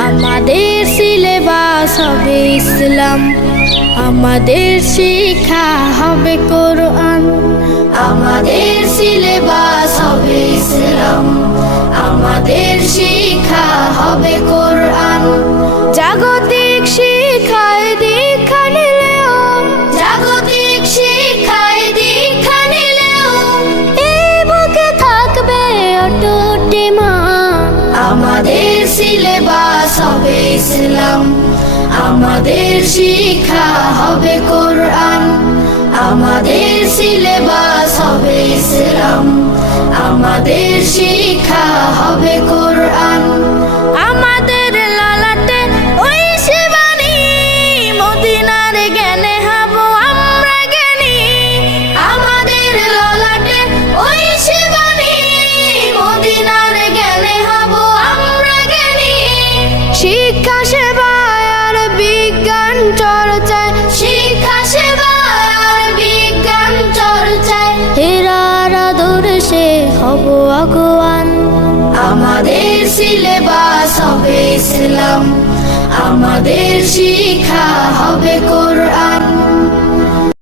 আমাদের সিলেবাস হবে ইসলাম, আমাদের শিক্ষা হবে কোরআন। আমাদের সিলেবাস হবে ইসলাম, আমাদের শিক্ষা হবে কোরআন। জাগতিক শিক্ষায় দীক্ষা নিলেও, জাগতিক শিক্ষায় দীক্ষা নিলেও এই বুকে থাকবে অটুট ঈমান। আমাদের সিলেবাস হবে ইসলাম, আমাদের শিক্ষা হবে কোরআন। আমাদের সিলেবাস হবে ইসলাম, আমাদের শিক্ষা হবে কোরআন। আমাদের লালাটে ওই শিবানী, মদিনার জ্ঞানে হব আমরা জ্ঞানী। আমাদের লালাটে ওই শিবানী, মদিনার জ্ঞানে হব আমরা জ্ঞানী। শিক্ষা সেবায় আর বিজ্ঞান চর্চায়, শিক্ষা সেবায় আর বিজ্ঞান চর্চায় হেরার আদর্শে হব আগুয়ান। আমাদের সিলেবাস হবে ইসলাম, আমাদের শিক্ষা হবে কোরআন।